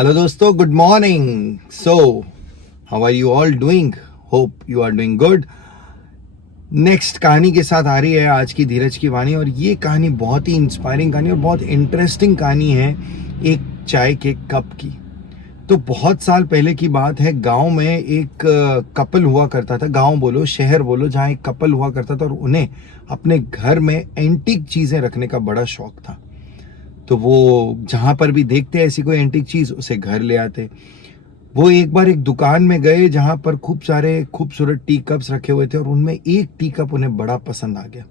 Hello दोस्तों, good morning. So how are you all doing? Hope you are doing good. Next कहानी के साथ आ रही है आज की धीरज की वाणी, और ये कहानी बहुत ही इंस्पायरिंग कहानी और बहुत इंटरेस्टिंग कहानी है एक चाय के कप की. तो बहुत साल पहले की बात है. गांव में एक कपल हुआ करता था. गांव बोलो, शहर बोलो, जहां एक कपल हुआ करता था और उन्हें अपने घर में एंटीक चीजें रखने का बड़ा शौक था. तो वो जहां पर भी देखते ऐसी कोई एंटीक चीज, उसे घर ले आते. वो एक बार एक दुकान में गए जहां पर खूब सारे खूबसूरत टी कप्स रखे हुए थे, और उनमें एक टी कप उन्हें बड़ा पसंद आ गया.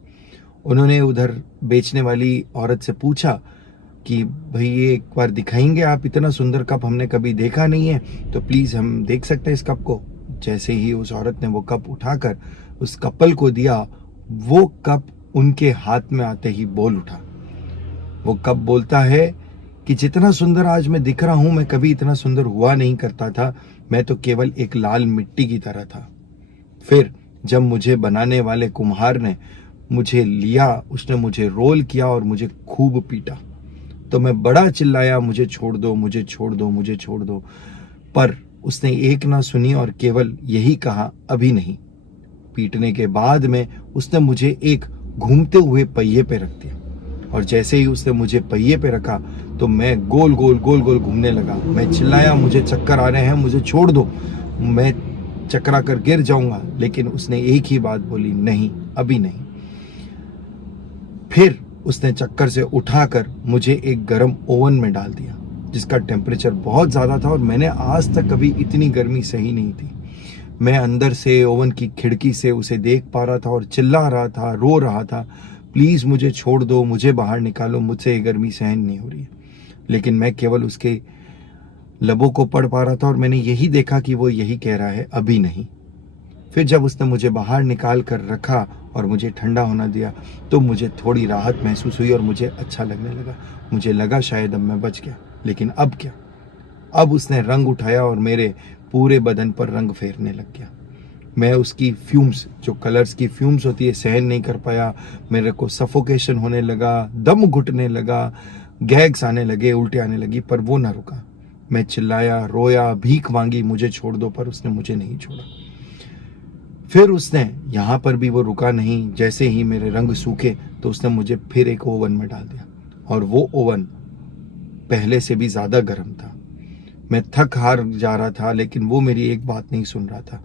उन्होंने उधर बेचने वाली औरत से पूछा कि भाई ये एक बार दिखाएंगे आप? इतना सुंदर कप हमने कभी देखा नहीं है, तो प्लीज हम देख सकते हैं इस कप को. जैसे ही उस औरत ने वो कप उठाकर उस कपल को दिया, वो कप उनके हाथ में आते ही बोल उठा. वो कप बोलता है कि जितना सुंदर आज मैं दिख रहा हूं, मैं कभी इतना सुंदर हुआ नहीं करता था. मैं तो केवल एक लाल मिट्टी की तरह था. फिर जब मुझे बनाने वाले कुम्हार ने मुझे लिया, उसने मुझे रोल किया और मुझे खूब पीटा. तो मैं बड़ा चिल्लाया, मुझे छोड़ दो, मुझे छोड़ दो, मुझे छोड़ दो. पर उसने एक ना सुनी और केवल यही कहा, अभी नहीं. पीटने के बाद में उसने मुझे एक घूमते हुए पहिए पे रख दिया, और जैसे ही उसने मुझे पहिए पे रखा तो मैं गोल गोल गोल गोल घूमने लगा. मैं चिल्लाया, मुझे चक्कर आ रहे हैं, मुझे छोड़ दो, मैं चकरा कर गिर जाऊंगा. लेकिन उसने एक ही बात बोली, नहीं, अभी नहीं. फिर उसने चक्कर से उठाकर मुझे एक गर्म ओवन में डाल दिया, जिसका टेम्परेचर बहुत ज्यादा था, और मैंने आज तक कभी इतनी गर्मी सही नहीं थी. मैं अंदर से ओवन की खिड़की से उसे देख पा रहा था और चिल्ला रहा था, रो रहा था, प्लीज मुझे छोड़ दो, मुझे बाहर निकालो, मुझसे ये गर्मी सहन नहीं हो रही है. लेकिन मैं केवल उसके लबों को पढ़ पा रहा था, और मैंने यही देखा कि वो यही कह रहा है, अभी नहीं. फिर जब उसने मुझे बाहर निकाल कर रखा और मुझे ठंडा होना दिया, तो मुझे थोड़ी राहत महसूस हुई और मुझे अच्छा लगने लगा. मुझे लगा शायद अब मैं बच गया. लेकिन अब क्या? अब उसने रंग उठाया और मेरे पूरे बदन पर रंग फेरने लग गया. मैं उसकी फ्यूम्स, जो कलर्स की फ्यूम्स होती है, सहन नहीं कर पाया. मेरे को सफोकेशन होने लगा, दम घुटने लगा, गैग्स आने लगे, उल्टी आने लगी. पर वो ना रुका. मैं चिल्लाया, रोया, भीख मांगी, मुझे छोड़ दो, पर उसने मुझे नहीं छोड़ा. फिर उसने, यहां पर भी वो रुका नहीं. जैसे ही मेरे रंग सूखे तो उसने मुझे फिर एक ओवन में डाल दिया, और वो ओवन पहले से भी ज्यादा गर्म था. मैं थक हार जा रहा था, लेकिन वो मेरी एक बात नहीं सुन रहा था.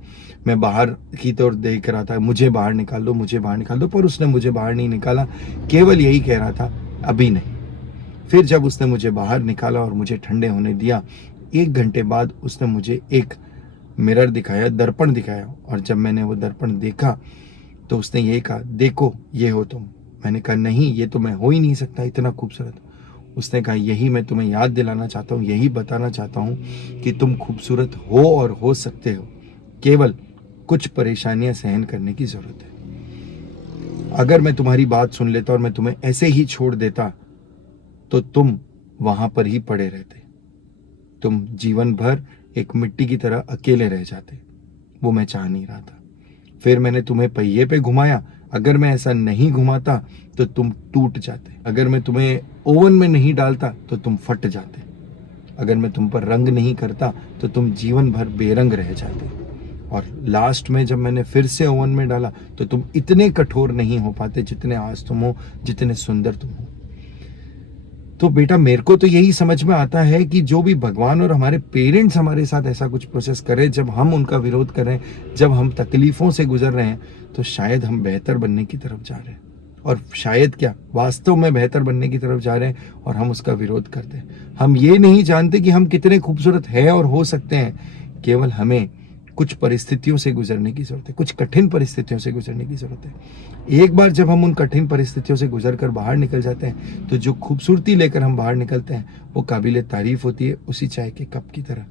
मैं बाहर की तरफ देख रहा था, मुझे बाहर निकाल दो, मुझे बाहर निकाल दो, पर उसने मुझे बाहर नहीं निकाला. केवल यही कह रहा था, अभी नहीं. फिर जब उसने मुझे बाहर निकाला और मुझे ठंडे होने दिया, 1 घंटे बाद उसने मुझे एक मिरर दिखाया, दर्पण दिखाया. और जब मैंने वो दर्पण देखा तो उसने यही कहा, देखो ये हो तुम. मैंने कहा, नहीं, ये तो मैं हो ही नहीं सकता इतना खूबसूरत. उसने कहा, यही मैं तुम्हें याद दिलाना चाहता हूँ, यही बताना चाहता हूँ कि तुम खूबसूरत हो और हो सकते हो. केवल कुछ परेशानियां सहन करने की जरूरत है. अगर मैं तुम्हारी बात सुन लेता और मैं तुम्हें ऐसे ही छोड़ देता, तो तुम वहां पर ही पड़े रहते. तुम जीवन भर एक मिट्टी की तरह अकेले रह जाते. वो मैं चाह नहीं रहा था. फिर मैंने तुम्हें पहिए पे घुमाया. अगर मैं ऐसा नहीं घुमाता तो तुम टूट जाते. अगर मैं तुम्हें ओवन में नहीं डालता तो तुम फट जाते. अगर मैं तुम पर रंग नहीं करता तो तुम जीवन भर बेरंग रह जाते. और लास्ट में जब मैंने फिर से ओवन में डाला तो तुम इतने कठोर नहीं हो पाते जितने आज तुम हो, जितने सुंदर तुम हो. तो बेटा, मेरे को तो यही समझ में आता है कि जो भी भगवान और हमारे पेरेंट्स हमारे साथ ऐसा कुछ प्रोसेस करें, जब हम उनका विरोध करें, जब हम तकलीफों से गुजर रहे हैं, तो शायद हम बेहतर बनने की तरफ जा रहे हैं. और शायद क्या, वास्तव में बेहतर बनने की तरफ जा रहे हैं, और हम उसका विरोध करते हैं. हम ये नहीं जानते कि हम कितने खूबसूरत हैं और हो सकते हैं. केवल हमें कुछ परिस्थितियों से गुजरने की जरूरत है, कुछ कठिन परिस्थितियों से गुजरने की जरूरत है. एक बार जब हम उन कठिन परिस्थितियों से गुजर कर बाहर निकल जाते हैं, तो जो खूबसूरती लेकर हम बाहर निकलते हैं, वो काबिले तारीफ होती है, उसी चाय के कप की तरह.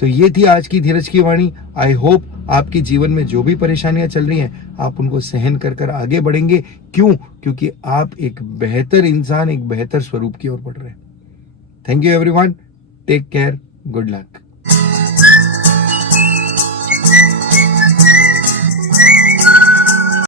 तो ये थी आज की धीरज की वाणी. आई होप आपके जीवन में जो भी परेशानियां चल रही हैं, आप उनको सहन कर कर आगे बढ़ेंगे. क्यों? क्योंकि आप एक बेहतर इंसान, एक बेहतर स्वरूप की ओर बढ़ रहे हैं. Thank you everyone. Take care. Good luck.